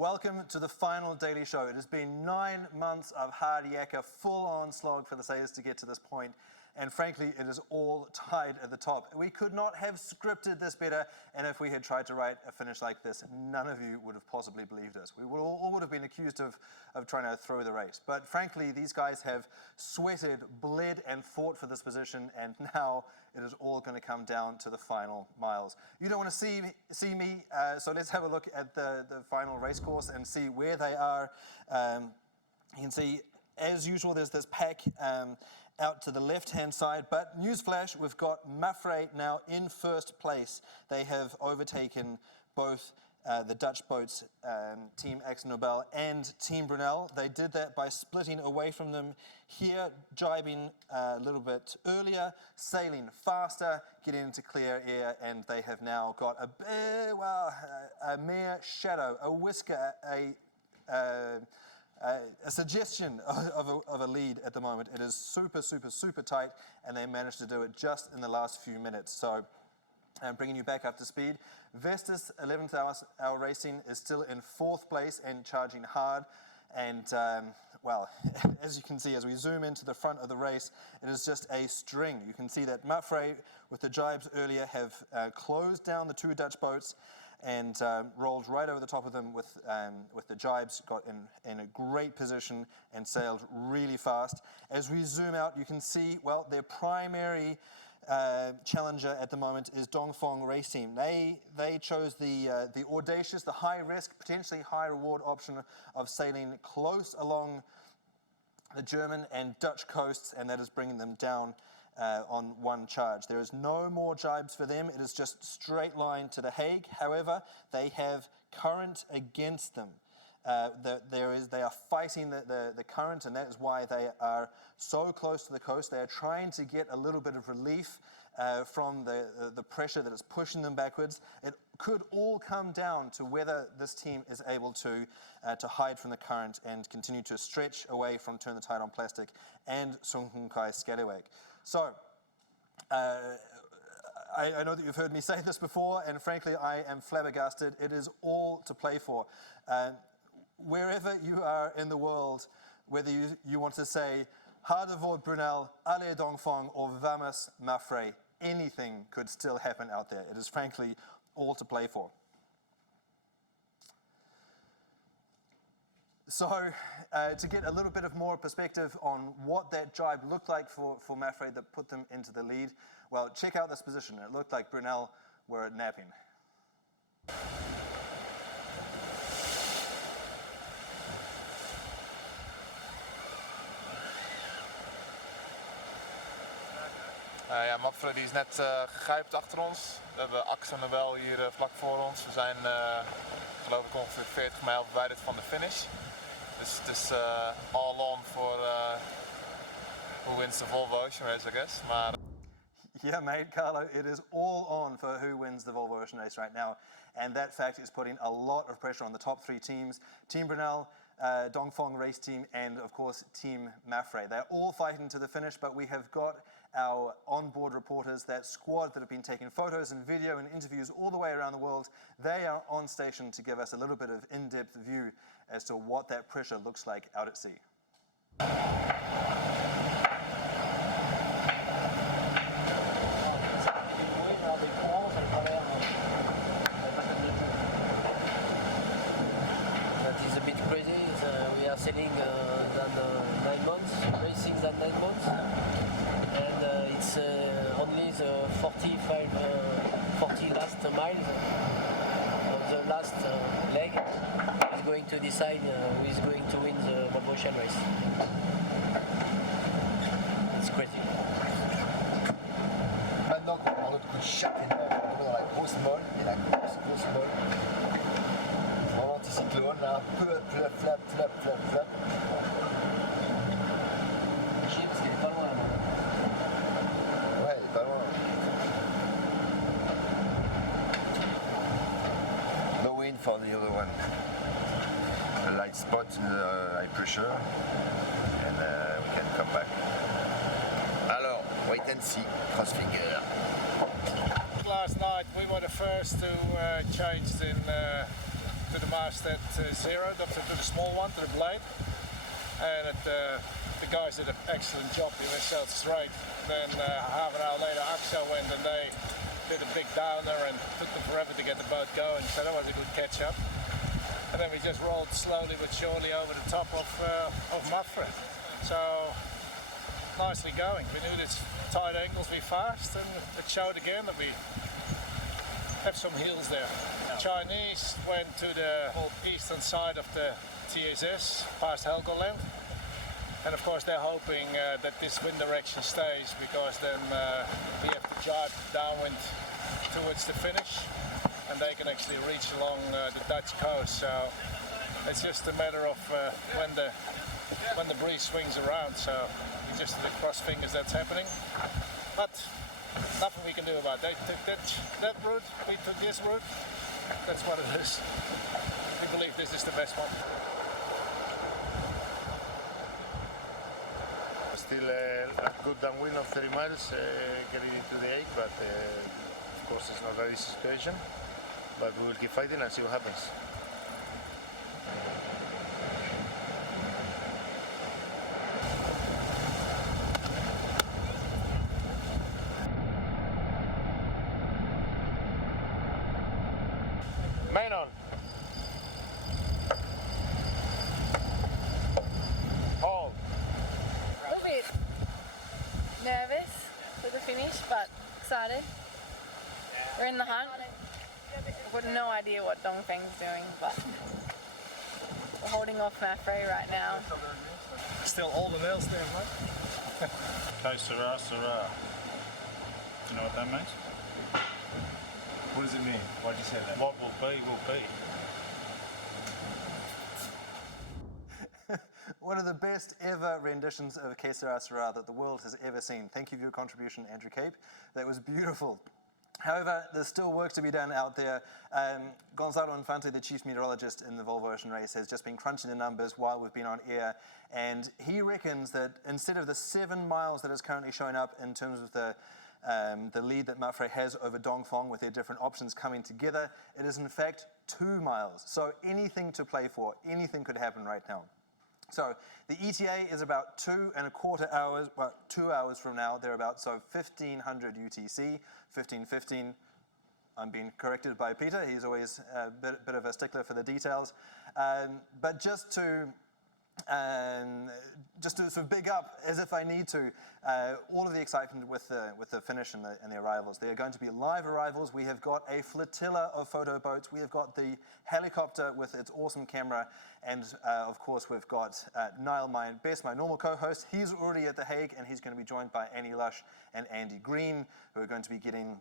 Welcome to the final daily show. It has been 9 months of hard yakka, full-on slog for the sailors to get to this point. And frankly, it is all tied at the top. We could not have scripted this better, and if we had tried to write a finish like this, none of you would have possibly believed us. We would all would have been accused of trying to throw the race. But frankly, these guys have sweated, bled, and fought for this position, and now it is all going to come down to the final miles. You don't want to see me, so let's have a look at the final race course and see where they are. You can see, as usual, there's this pack out to the left-hand side, but newsflash, we've got Mafre now in first place. They have overtaken both the Dutch boats, Team AkzoNobel and Team Brunel. They did that by splitting away from them here, jibing a little bit earlier, sailing faster, getting into clear air, and they have now got a mere shadow, a whisker, a suggestion of a lead at the moment. It is super, super, super tight, and they managed to do it just in the last few minutes. So, bringing you back up to speed, Vestas 11th hour racing is still in fourth place and charging hard. And, well, as you can see, as we zoom into the front of the race, it is just a string. You can see that Mafre, with the jibes earlier, have closed down the two Dutch boats and rolled right over the top of them with the jibes, got in a great position and sailed really fast. As we zoom out, you can see, well, their primary challenger at the moment is Dongfeng Race Team. They chose the audacious, the high risk, potentially high reward option of sailing close along the German and Dutch coasts, and that is bringing them down on one charge. There is no more jibes for them. It is just straight line to The Hague. However, they have current against them. They are fighting the current, and that is why they are so close to the coast. They are trying to get a little bit of relief from the pressure that is pushing them backwards. It could all come down to whether this team is able to hide from the current and continue to stretch away from Turn the Tide on Plastic and Songkhunkai Scallywag. So, I know that you've heard me say this before, and frankly, I am flabbergasted. It is all to play for. Wherever you are in the world, whether you want to say, Hardevord Brunel, Allez Dongfeng, or Vamos Mafre, anything could still happen out there. It is frankly all to play for. So, to get a little bit of more perspective on what that jibe looked like for Mafre that put them into the lead, well, check out this position. It looked like Brunel were napping. Ja, Mafre die is net gegrijpt achter ons. We hebben AkzoNobel hier vlak voor ons. We zijn geloof ik ongeveer 40 mijl verwijderd van de finish. Dus het is all on for who wins the Volvo Ocean Race, I guess. Maar yeah, mate, Carlo, it is all on for who wins the Volvo Ocean Race right now. And that fact is putting a lot of pressure on the top three teams. Team Brunel, Dongfeng Race Team, and of course Team Mafre. They're all fighting to the finish, but we have got our onboard reporters, that squad that have been taking photos and video and interviews all the way around the world. They are on station to give us a little bit of in-depth view as to what that pressure looks like out at sea. That is a bit crazy. We are sailing than 9 months, racing than 9 months, and it's only the 40 last miles of the last leg is going to decide who is going to win the Volvo Ocean Race. It's crazy. Maintenant qu'on parle de coup de chape énorme, on est dans la grosse molle, et la grosse molle. Vraiment anticyclone, là, un peu flap, flap, flap, flap, flap. Chier parce qu'elle est pas loin là. Ouais, elle est pas loin. No wind for the other one. A light spot in the high pressure, and we can come back. Alors, wait and see, crossfinger. Last night we were the first to changed in to the mast at 0, up to the small one, to the blade. And the guys did an excellent job. They were so straight. Then half an hour later, AXA went and they did a big downer and took them forever to get the boat going. So that was a good catch up. And then we just rolled slowly but surely over the top of Mafre. So nicely going. We knew this tight angles be fast, and it showed again that we have some heels there. Chinese went to the eastern side of the TSS, past Helgoland. And of course they're hoping that this wind direction stays, because then we have to drive downwind towards the finish, and they can actually reach along the Dutch coast. So it's just a matter of when the breeze swings around. So we just cross fingers that's happening. But nothing we can do about it. They took that route, we took this route. That's what it is. We believe this is the best one. Still a good downwind of 30 miles getting into the 8, but of course it's not a easy situation. But we will keep fighting and see what happens. Main on. Hold. A little bit nervous for the finish, but excited. We're in the hunt. I've got no idea what Dongfeng's doing, but we're holding off Mafre right now. Still all the nails there, right? Okay, Sarah, Sarah. Do you know what that means? What does it mean? Why'd you say that? What will be, will be. One of the best ever renditions of Que Sera Sera that the world has ever seen. Thank you for your contribution, Andrew Cape. That was beautiful. However, there's still work to be done out there. Gonzalo Infante, the chief meteorologist in the Volvo Ocean Race, has just been crunching the numbers while we've been on air, and he reckons that instead of the 7 miles that is currently showing up in terms of the lead that Mafre has over Dongfeng with their different options coming together, it is in fact 2 miles. So anything to play for, anything could happen right now. So the ETA is about 2.25 hours, well, 2 hours from now, thereabouts, so 1500 UTC, 1515. I'm being corrected by Peter. He's always a bit of a stickler for the details. But just to sort of big up, as if I need to, all of the excitement with the finish and the arrivals. They are going to be live arrivals. We have got a flotilla of photo boats. We have got the helicopter with its awesome camera. And of course, we've got Niall, my normal co-host. He's already at The Hague, and he's going to be joined by Annie Lush and Andy Green, who are going to be getting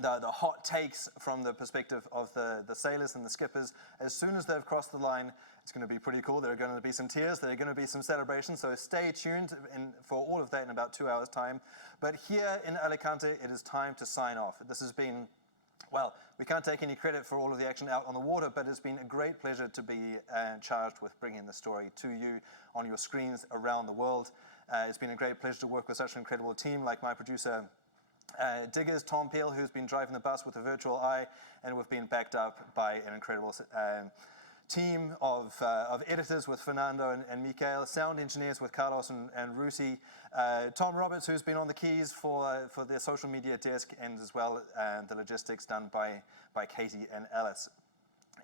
the hot takes from the perspective of the sailors and the skippers. As soon as they've crossed the line, it's going to be pretty cool. There are going to be some tears. There are going to be some celebrations. So stay tuned for all of that in about 2 hours' time. But here in Alicante, it is time to sign off. This has been, well, we can't take any credit for all of the action out on the water, but it's been a great pleasure to be charged with bringing the story to you on your screens around the world. It's been a great pleasure to work with such an incredible team like my producer, Diggers, Tom Peel, who's been driving the bus with a virtual eye, and we've been backed up by an incredible team of editors with Fernando and Mikael, sound engineers with Carlos and Rusi, Tom Roberts, who's been on the keys for their social media desk, and as well the logistics done by Katie and Alice.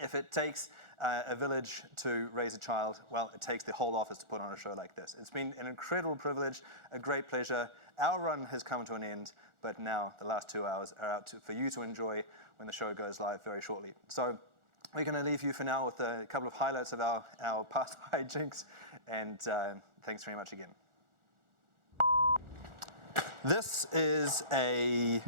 If it takes a village to raise a child, well, it takes the whole office to put on a show like this. It's been an incredible privilege, a great pleasure. Our run has come to an end, but now the last 2 hours are out for you to enjoy when the show goes live very shortly. So we're going to leave you for now with a couple of highlights of our past hijinks, and thanks very much again. This is a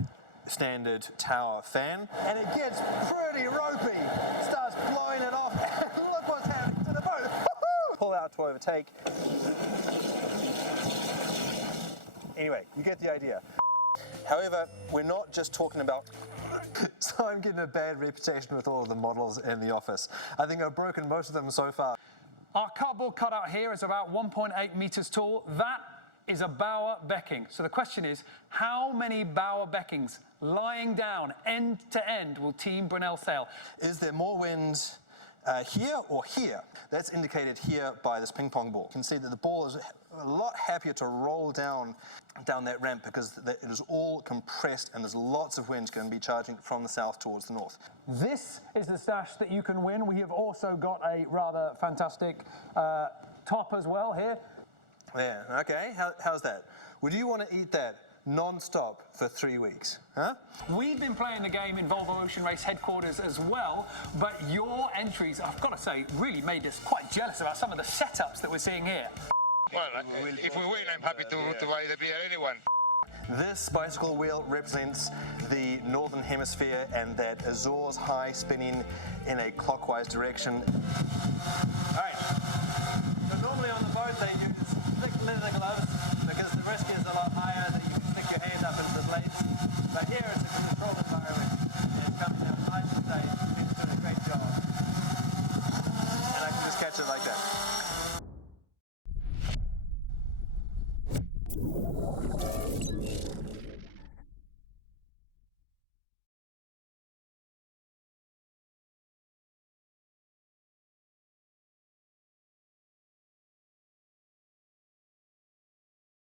standard tower fan, and it gets pretty ropey. Starts blowing it off, and look what's happening to the boat. Woo-hoo! Pull out to overtake. Anyway, you get the idea. However, we're not just talking about... So I'm getting a bad reputation with all of the models in the office. I think I've broken most of them so far. Our cardboard cutout here is about 1.8 meters tall. That is a bower becking. So the question is, how many bower beckings lying down end to end will Team Brunel sail? Is there more wind here or here. That's indicated here by this ping pong ball. You can see that the ball is a lot happier to roll down that ramp because it is all compressed and there's lots of wind going to be charging from the south towards the north. This is the stash that you can win. We have also got a rather fantastic top as well here. Yeah, okay, how's that? Would you want to eat that non-stop for 3 weeks, huh? We've been playing the game in Volvo Ocean Race headquarters as well, but your entries, I've got to say, really made us quite jealous about some of the setups that we're seeing here. Well, if we win, I'm happy to buy the beer, anyone. This bicycle wheel represents the northern hemisphere and that Azores high spinning in a clockwise direction. All right, so normally on the boat they use thick leather gloves because the risk is a lot higher that you can stick your hand up into the blades. But here it's a controlled environment and it comes out nice and safe. It's doing a great job. And I can just catch it like that.